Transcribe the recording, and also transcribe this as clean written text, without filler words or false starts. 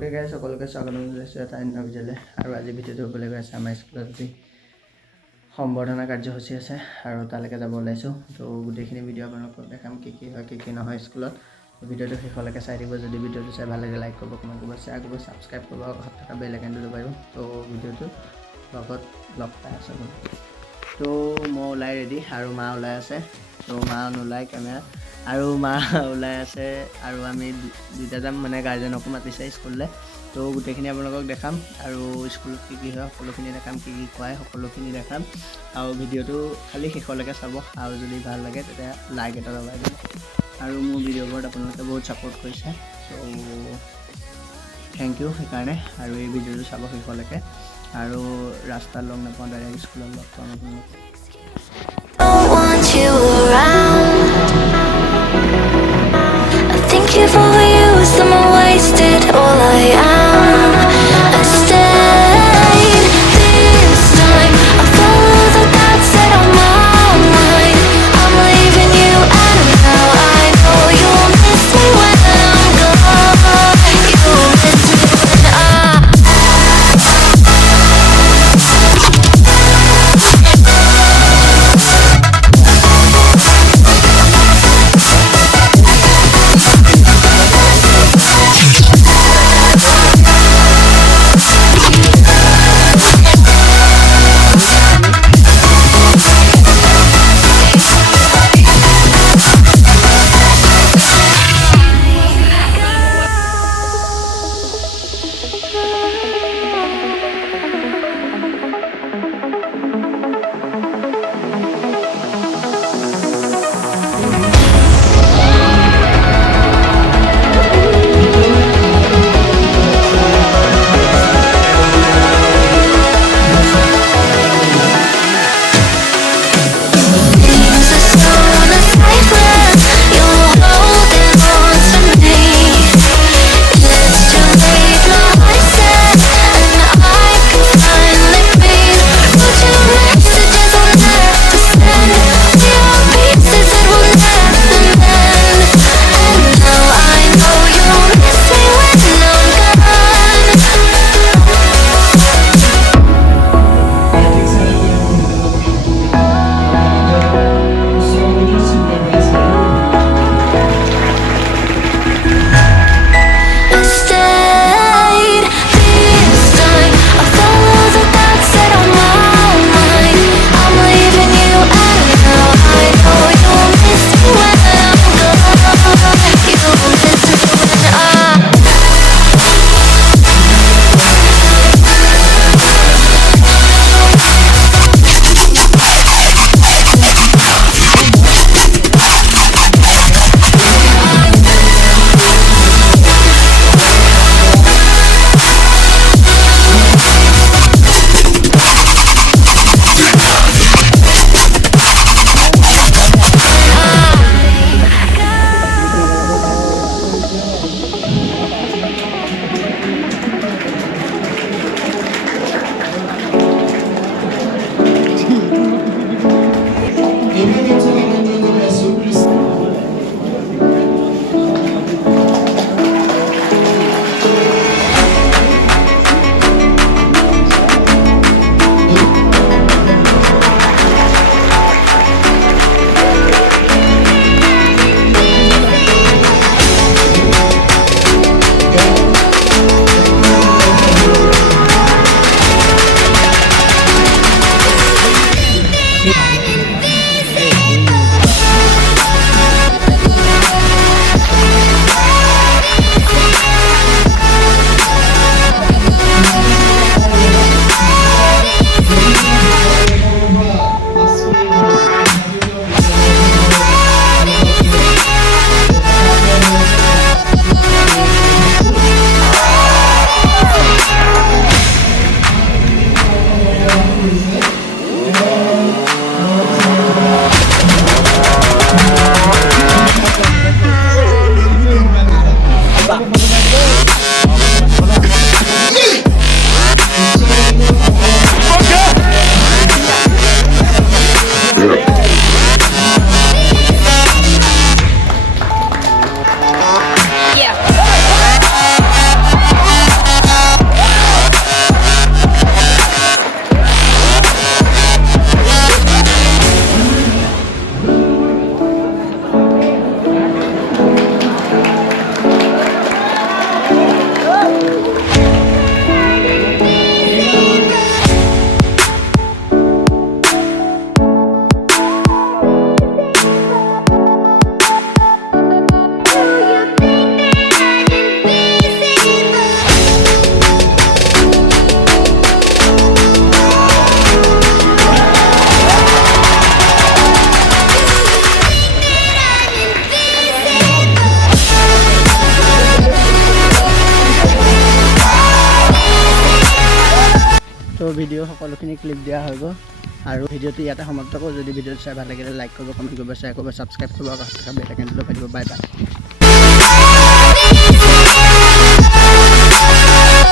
Okay guys সকলোকে স্বাগতম জনাইছোঁ এটা অন্য ভিডিঅ'লৈ আৰু আজি ভিডিঅ'টো হ'বলৈ গৈ আছে আমাৰ স্কুলত আজি সম্বৰ্ধনা কাৰ্যসূচী আছে আৰু তালৈকে যাব ওলাইছোঁ তো গোটেইখিনি ভিডিঅ' আপোনালোকক দেখাম কি হয় কি নহয় স্কুলত ভিডিঅ'টো শেষলৈকে চাই দিব যদি ভিডিঅ'টো চাই ভাল লাগে লাইক কৰিব কমেণ্ট কৰিব শ্বেয়াৰ কৰিব ছাবস্ক্ৰাইব কৰিব আৰু কাষত থকা বেল আইকনটো দবাব তো ভিডিঅ'টো লগত লগ পাই আছোঁ তো মই ওলাই ৰেডি আৰু মা ওলাই আছে তো মা নোলাই কেমেৰা আৰু মা ওলাই আছে আৰু আমি দুটা যাম মানে গাৰ্জেনকো মাতিছে স্কুললৈ তো গোটেইখিনি আপোনালোকক দেখাম আৰু স্কুলত কি হয় সকলোখিনি দেখাম কি খুৱাই সকলোখিনি দেখাম আৰু ভিডিঅ'টো খালি শেষলৈকে চাব আৰু যদি ভাল লাগে তেতিয়া লাইক এটা দবাই দিব আৰু মোৰ ভিডিঅ'বোৰত আপোনালোকে বহুত ছাপোৰ্ট কৰিছে তো থেংক ইউ সেইকাৰণে আৰু এই ভিডিঅ'টো চাব শেষলৈকে আৰু ৰাস্তাত লগ নাপাওঁ ডাইৰেক্ট স্কুলত লগ পাম আপোনালোকক You've overused them and wasted all I am. I stayed this time. I follow the path set on my mind. I'm leaving you and now I know you'll miss me when I'm gone. You'll miss me when I ভিডিঅ' সকলোখিনি ক্লিপ দিয়া হৈ গ'ল আৰু ভিডিঅ'টো ইয়াতে সমাপ্ত কৰোঁ। যদি ভিডিঅ'টো চাই ভাল লাগিলে লাইক কৰিব, কমেণ্ট কৰিব, শ্বেয়াৰ কৰিব, ছাবস্ক্ৰাইব কৰিব, আৰু বেল আইকনটো দবাই দিব। Bye bye.